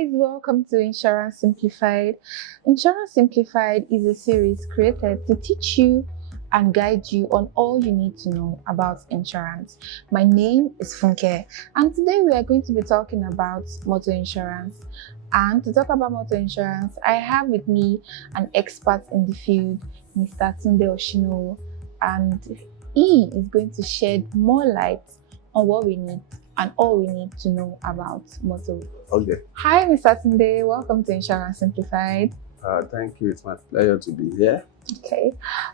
guys, welcome to Insurance Simplified. Insurance Simplified is a series created to teach you and guide you on all you need to know about insurance. My name is Funke, and today we are going to be talking about motor insurance. And to talk about motor insurance, I have with me an expert in the field, Mr. Tunde Oshinowo, and he is going to shed more light on what we need and all we need to know about motor. Okay. Hi, Mr. Tunde. Welcome to Insurance Simplified. Thank you. It's my pleasure to be here. Okay.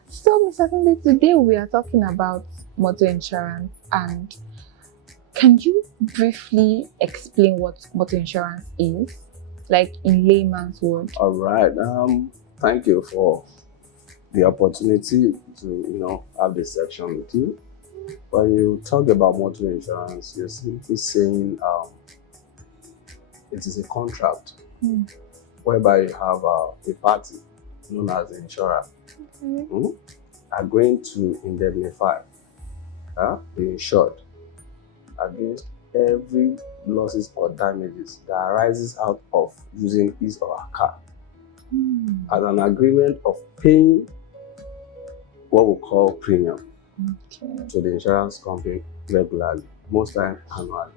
So, Mr. Tunde, today we are talking about motor insurance. And can you briefly explain what motor insurance is, like in layman's word? All right. Thank you for the opportunity to have this section with you. When you talk about motor insurance, you're simply saying it is a contract whereby you have a party known as the insurer agreeing to indemnify the insured against every losses or damages that arises out of using his or her car as an agreement of paying what we call premium to the insurance company regularly, most times annually.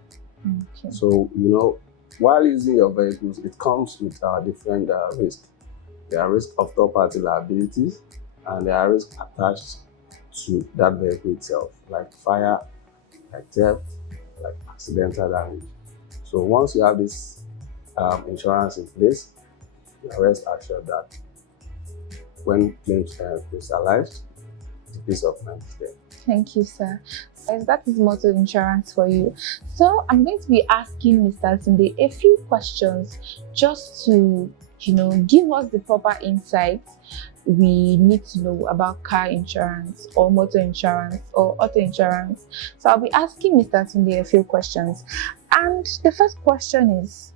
So, while using your vehicles, it comes with different risks. There are risks of third-party liabilities, and there are risks attached to that vehicle itself, like fire, like theft, like accidental damage. So once you have this insurance in place, you are rest assured that when claims crystallized, the peace of mind is there. Thank you, sir. And that is motor insurance for you. So I'm going to be asking Mr. Tunde a few questions just to, give us the proper insights we need to know about car insurance or motor insurance or auto insurance. So I'll be asking Mr. Tunde a few questions. And the first question is,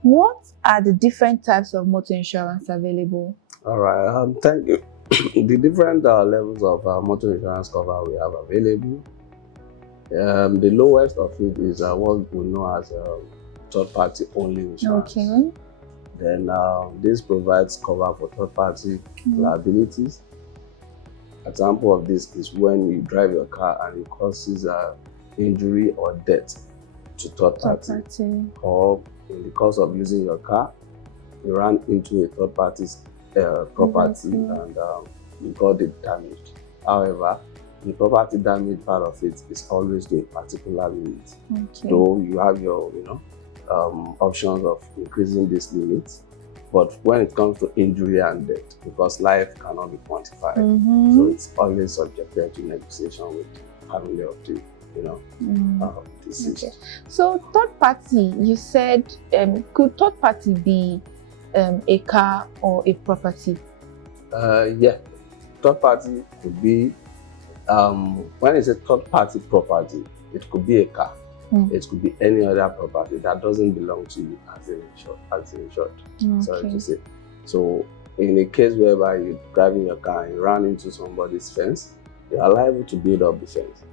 what are the different types of motor insurance available? All right, thank you. The different levels of motor insurance cover we have available. The lowest of it is what we know as third-party only insurance. Okay. Then this provides cover for third-party liabilities. Example of this is when you drive your car and it causes injury or death to third party, or in the course of using your car, you ran into a third party's property and you got it damaged. However, the property damage part of it is always to a particular limit. Though you have your options of increasing this limit, but when it comes to injury and death, because life cannot be quantified, so it's always subjected to negotiation with family of the deceased. So third party, you said, could third party be a car or a property? Yeah, third party could be, when it's a third party property, it could be a car. It could be any other property that doesn't belong to you as an insured. Sorry to say. So in a case whereby you're driving your car and you ran into somebody's fence, you are liable to build up the fence.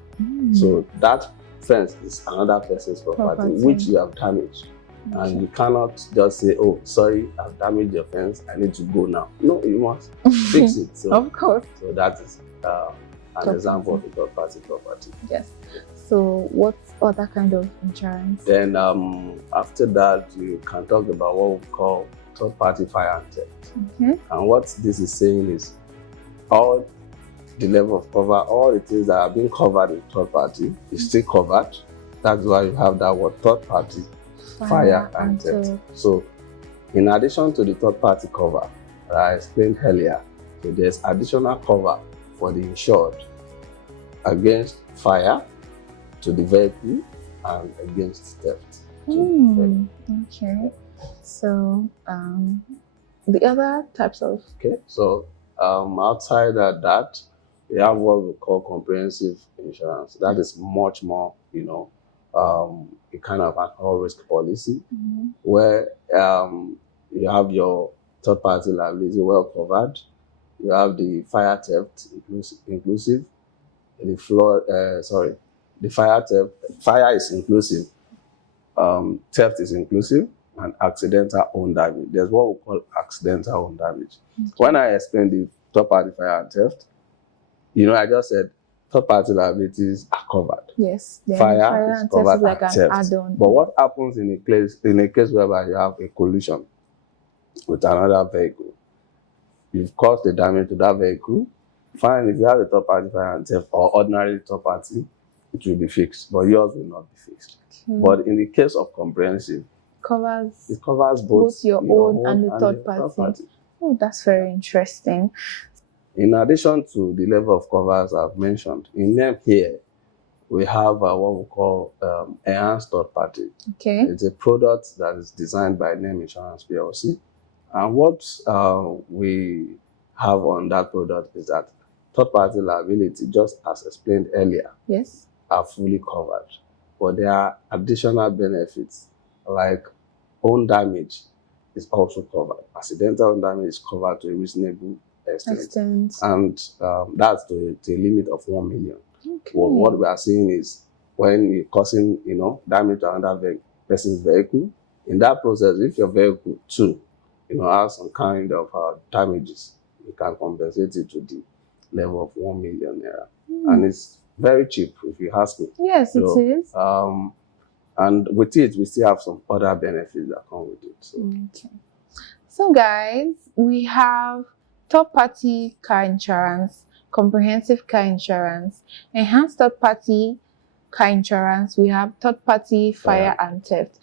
So that fence is another person's property which you have damaged. And you cannot just say, oh, sorry, I've damaged your fence, I need to go now. No, you must fix it. So, of course. So that is an example of a third-party property. Yes. So what other kind of insurance? Then after that, you can talk about what we call third-party fire and theft. And what this is saying is all the level of cover, all the things that are being covered in third party is still covered. That's why you have that word third-party fire and theft. So in addition to the third-party cover that I explained earlier, so there's additional cover for the insured against fire to the vehicle and against theft. Okay. So the other types of... Okay, so outside of that, we have what we call comprehensive insurance. That is much more, a kind of an all-risk policy where you have your third-party liability well covered. You have the fire theft inclusive. The fire is inclusive. Theft is inclusive, and accidental own damage. There's what we call accidental own damage. Okay. When I explained the third-party fire and theft, I just said third-party liabilities are covered. Yes. Fire is and covered theft is like and an theft. add-on. But what happens in a case whereby you have a collision with another vehicle? You've caused the damage to that vehicle. Fine, if you have a third-party fire and theft or ordinary third-party, it will be fixed, but yours will not be fixed. But in the case of comprehensive, it covers both your own and the third party. Oh, that's very interesting. In addition to the level of covers I've mentioned, in them here, we have what we call enhanced third party. Okay. It's a product that is designed by Name Insurance PLC. And what we have on that product is that third-party liability, just as explained earlier, yes, are fully covered. But there are additional benefits, like own damage is also covered. Accidental own damage is covered to a reasonable extent. And that's to a limit of 1 million. Okay. Well, what we are seeing is when you're causing, damage to another person's vehicle, in that process, if your vehicle too, has some kind of damages, you can compensate it to the level of 1 million naira. And it's very cheap, if you ask me. Yes, it is. And with it, we still have some other benefits that come with it. Okay. So guys, we have third-party car insurance, comprehensive car insurance, enhanced third-party car insurance. We have third-party fire and theft.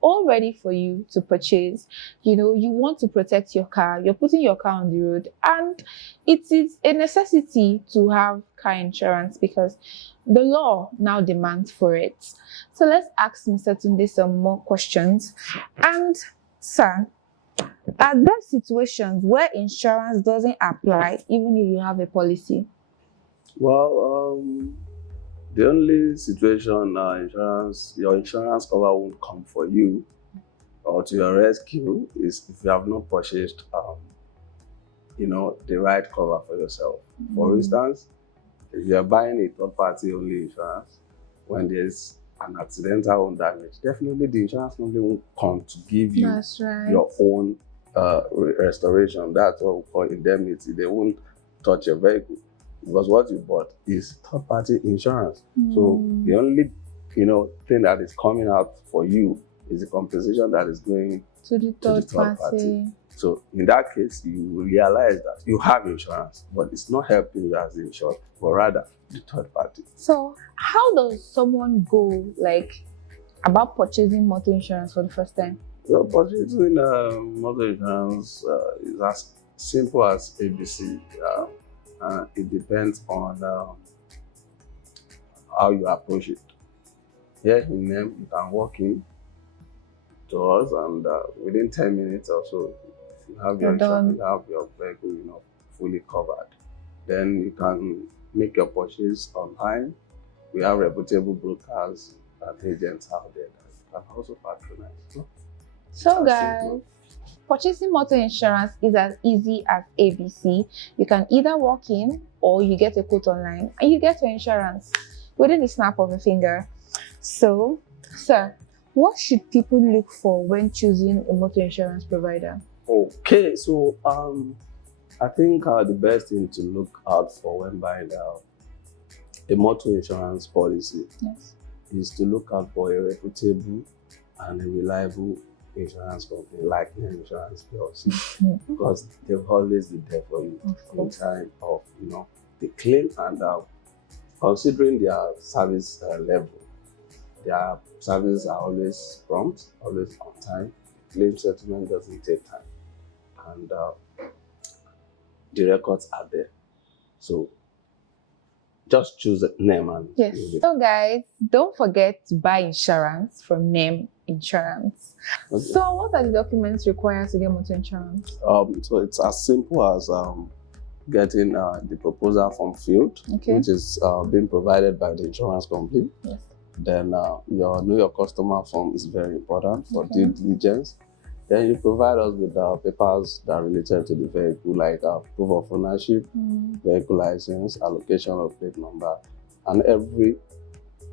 All ready for you to purchase. You want to protect your car. You're putting your car on the road, and it is a necessity to have car insurance because the law now demands for it. So let's ask Mr. Tunde some more questions. And sir, are there situations where insurance doesn't apply even if you have a policy? Well, the only situation your insurance cover won't come for you or to your rescue is if you have not purchased, the right cover for yourself. For instance, if you are buying a third-party only insurance, when there's an accidental own damage, definitely the insurance company won't come to give you your own restoration. That's what we call indemnity. They won't touch your vehicle because what you bought is third-party insurance. So the only thing that is coming out for you is the compensation that is going to the third party. So in that case, you will realize that you have insurance, but it's not helping you as insured, but rather the third party. So how does someone go about purchasing motor insurance for the first time? Well, purchasing motor insurance is as simple as ABC. It depends on how you approach it. Here in them, you can walk in to us, and within 10 minutes or so, if you have your insurance, you have your vehicle, fully covered. Then you can make your purchase on time. We have reputable brokers and agents out there that you can also patronize. So guys, purchasing motor insurance is as easy as ABC. You can either walk in or you get a quote online and you get your insurance within the snap of a finger. So, sir, what should people look for when choosing a motor insurance provider? Okay, so I think the best thing to look out for when buying a motor insurance policy is to look out for a reputable and a reliable insurance company like Name Insurance PLC because they'll always be there for you in time of the claim, and considering their service level, their services are always prompt, always on time. Claim settlement doesn't take time, and the records are there. So just choose a name and So guys, don't forget to buy insurance from Name Insurance. So what are the documents required to get motor insurance? So it's as simple as getting the proposal form filled, which is being provided by the insurance company. Then know your customer form is very important for due diligence. Then you provide us with papers that are related to the vehicle, like proof of ownership, vehicle license, allocation of plate number, and every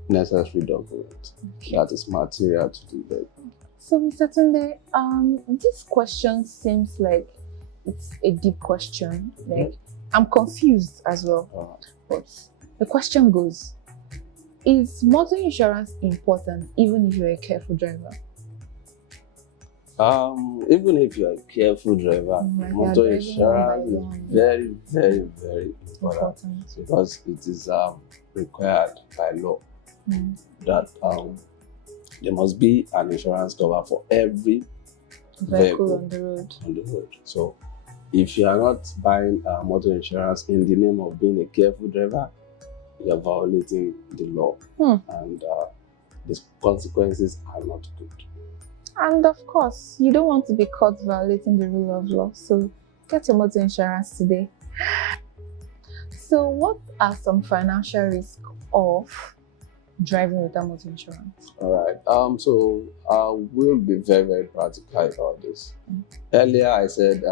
necessary document that is material to the vehicle. So, Mr. Tunde, this question seems like it's a deep question. Like, I'm confused as well. But the question goes, is motor insurance important even if you're a careful driver? Even if you're a careful driver, Like motor you're driving insurance is one by one. very, very, very important Important. because it is required by law that there must be an insurance cover for every Vehicle on the road. So if you are not buying motor insurance in the name of being a careful driver, you are violating the law, and the consequences are not good. And of course, you don't want to be caught violating the rule of law. So get your motor insurance today. So what are some financial risks of driving without motor insurance? All right. So we'll be very, very practical about this. Earlier, I said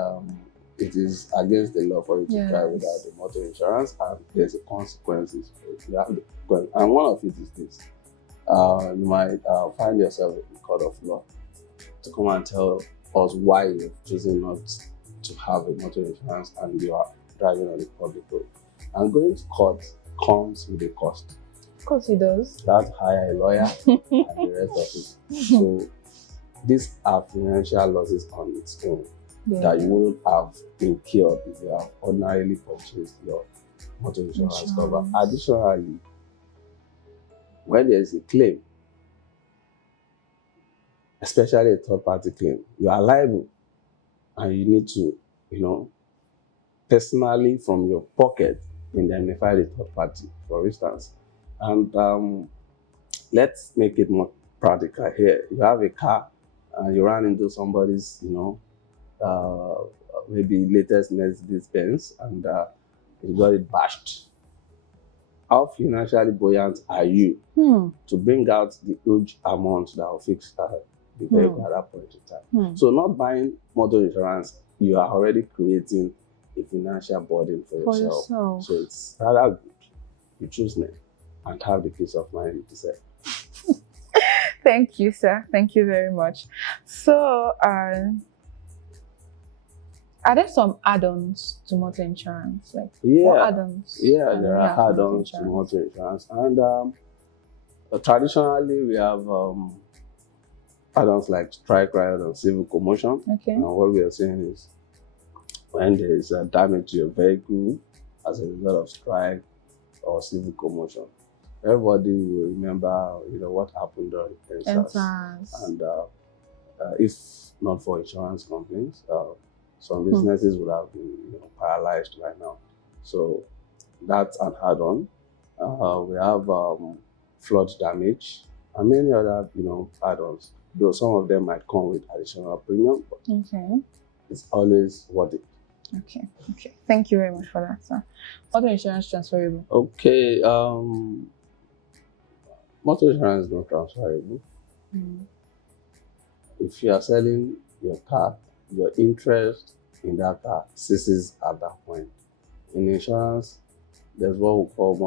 it is against the law for you to drive without the motor insurance, and there's consequences. You have and one of it is this: you might find yourself in the court of law to come and tell us why you're choosing not to have a motor insurance and you are driving on the public road. And going to court comes with a cost. Of course it does. That hire a lawyer and the rest of it. So these are financial losses on its own that you wouldn't have incurred if you have ordinarily purchased your motor insurance cover. Additionally, when there is a claim, especially a third-party claim, you are liable and you need to, personally from your pocket indemnify the third party, for instance. And let's make it more practical here. You have a car and you run into somebody's, maybe latest Mercedes Benz, and you got it bashed. How financially buoyant are you to bring out the huge amount that will fix the vehicle at that point in time? So not buying motor insurance, you are already creating a financial burden for yourself. So it's rather good you choose them and have the peace of mind you deserve. Thank you, sir. Thank you very much. So, are there some add-ons to motor insurance? What add-ons? Yeah, there are add-ons to motor insurance. And traditionally, we have add-ons like strike, riot, and civil commotion. Okay. And what we are saying is when there is damage to your vehicle as a result of strike or civil commotion, everybody will remember, what happened during EndSARS. And if not for insurance companies, some businesses would have been paralyzed right now. So that's an add-on. We have flood damage and many other add-ons. Though some of them might come with additional premium, but it's always worth it. Okay. Thank you very much for that, sir. Motor insurance transferable? Okay. Motor insurance is not transferable. If you are selling your car, your interest in that car ceases at that point. In insurance, there's what we call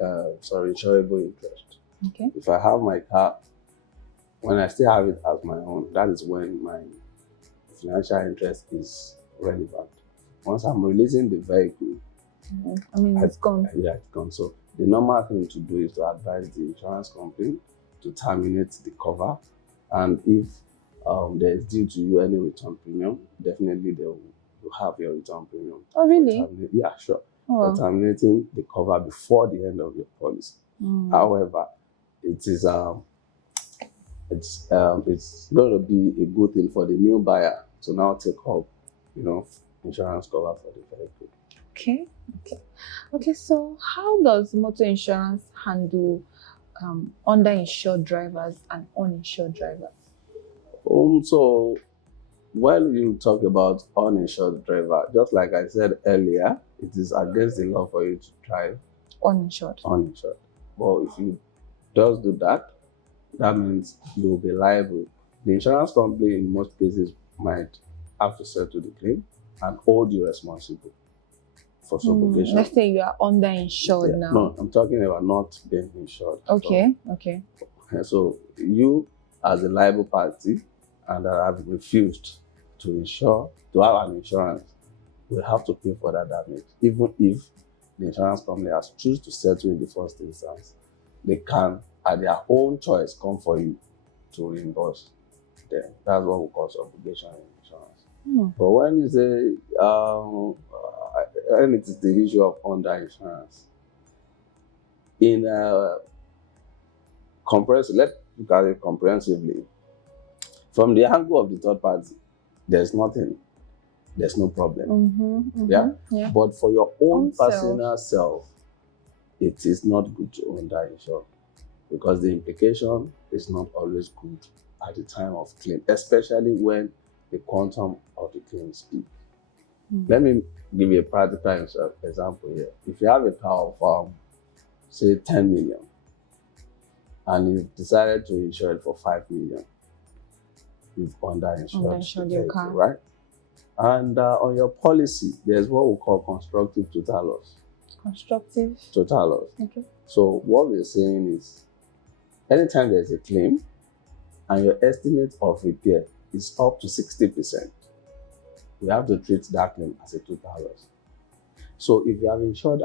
insurable interest. Okay. If I have my car, when I still have it as my own, that is when my financial interest is relevant. Once I'm releasing the vehicle, it's gone. Yeah, it's gone. So the normal thing to do is to advise the insurance company to terminate the cover, and if there is due to you any return premium, definitely they will have your return premium. Oh, really? Yeah, sure. Oh. For terminating the cover before the end of your policy. However, it is it's going to be a good thing for the new buyer to now take up, insurance cover for the vehicle. Okay. So how does motor insurance handle underinsured drivers and uninsured drivers? So when you talk about uninsured driver, just like I said earlier, it is against the law for you to drive uninsured. Well, if you just do that, that means you will be liable. The insurance company in most cases might have to settle the claim and hold you responsible for subrogation. Let's say you are underinsured now. No, I'm talking about not being insured. Okay. So you as a liable party and that have refused to have an insurance will have to pay for that damage. Even if the insurance company has chosen to settle in the first instance, they can, at their own choice, come for you to reimburse them. That's what we call subrogation insurance. But when you say, when it is the issue of under insurance, in let's look at it comprehensively. From the angle of the third party, there's no problem. Yeah. But for your own personal self, it is not good to under-insure, because the implication is not always good at the time of claim, especially when the quantum of the claim is big. Let me give you a practical example here. If you have a car of, say, 10 million, and you've decided to insure it for 5 million, you've under-insured your car, right? And on your policy, there's what we call constructive total loss. Constructive total loss. Okay. So what we're saying is, anytime there's a claim and your estimate of repair is up to 60%, we have to treat that claim as a total loss. So if you have insured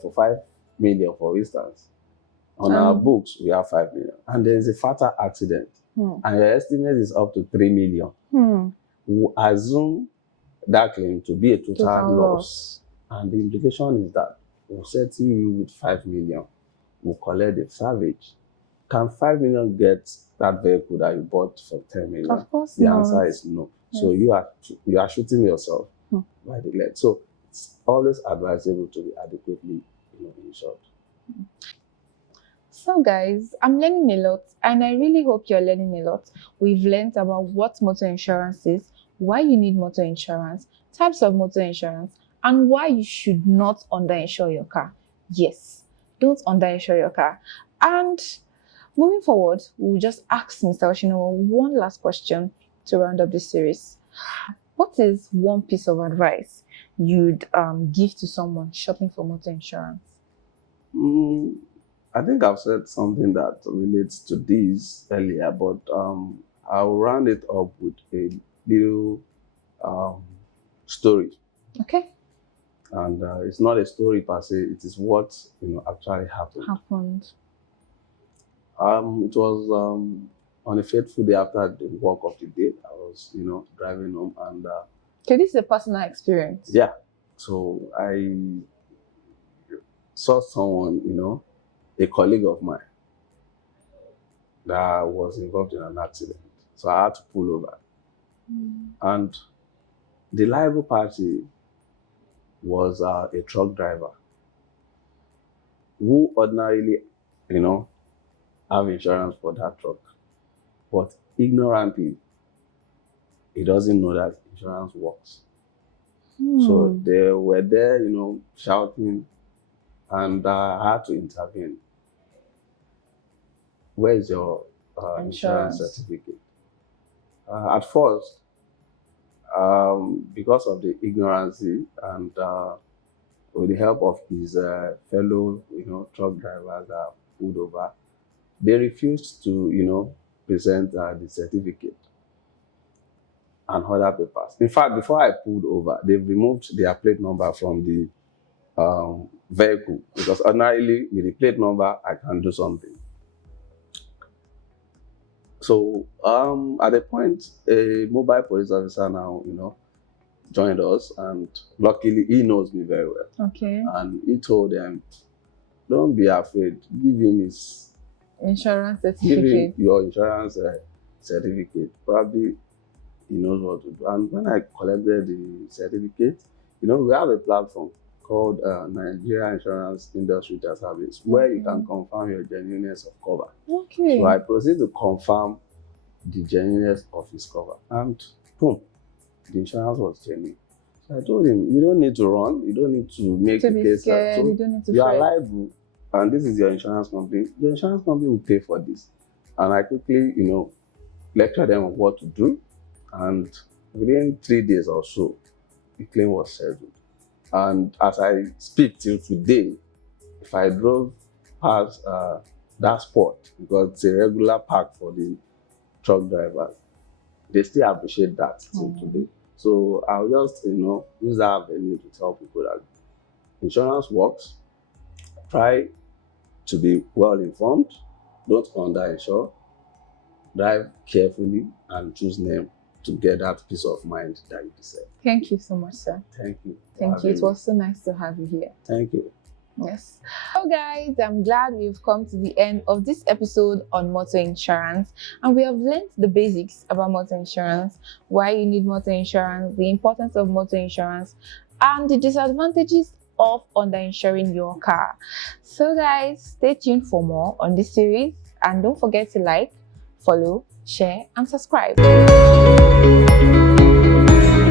for 5 million, for instance, on our books we have 5 million, and there is a fatal accident, and your estimate is up to 3 million, we assume that claim to be a total loss. And the implication is that we'll settle you with 5 million, we'll collect the salvage. Can 5 million get that vehicle that you bought for 10 million? Of course the not. answer is no. Yes. So you are shooting yourself by the leg. So it's always advisable to be adequately insured. So guys, I'm learning a lot, and I really hope you're learning a lot. We've learned about what motor insurance is, why you need motor insurance, types of motor insurance, and why you should not underinsure your car. Yes, don't underinsure your car. And moving forward, we'll just ask Mr. Oshinowo one last question to round up this series. What is one piece of advice you'd give to someone shopping for motor insurance? I think I've said something that relates to this earlier, but I'll round it up with a little story. Okay. And it's not a story per se, it is what actually happened. It was on a fateful day after the work of the day. I was driving home, and okay, this is a personal experience. Yeah. So I saw someone, a colleague of mine, that was involved in an accident. So I had to pull over. And the liable party was a truck driver who ordinarily, have insurance for that truck. But ignorantly, he doesn't know that insurance works. So they were there, shouting, and I had to intervene. Where is your insurance certificate? At first, because of the ignorance and with the help of his fellow, truck drivers that pulled over, they refused to, present the certificate and other papers. In fact, before I pulled over, they removed their plate number from the vehicle, because ordinarily with the plate number I can do something. So at a point, a mobile police officer now, joined us, and luckily he knows me very well. Okay. And he told them, don't be afraid, give him his insurance certificate. Give him your insurance certificate. Probably he knows what to do. And when I collected the certificate, we have a platform called Nigeria Insurance Industry Database, where you can confirm your genuineness of cover. Okay. So I proceeded to confirm the genuineness of his cover, and boom, the insurance was genuine. So I told him, you don't need to run, you don't need to make a case. So you don't need to you are liable, and this is your insurance company. The insurance company will pay for this. And I quickly, lectured them on what to do, and within 3 days or so, the claim was settled. And as I speak till today, if I drove past that spot, because it's a regular park for the truck drivers, they still appreciate that till Mm. today. So I'll just, use that avenue to tell people that insurance works. Try to be well informed. Don't underinsure. Drive carefully and choose name to get that peace of mind that you deserve. Thank you so much, sir. Thank you. for Thank you. having It me. was so nice to have you here. Thank you. Yes. So guys, I'm glad we've come to the end of this episode on motor insurance, and we have learned the basics about motor insurance, why you need motor insurance, the importance of motor insurance, and the disadvantages of underinsuring your car. So guys, stay tuned for more on this series, and don't forget to like, follow, share, and subscribe.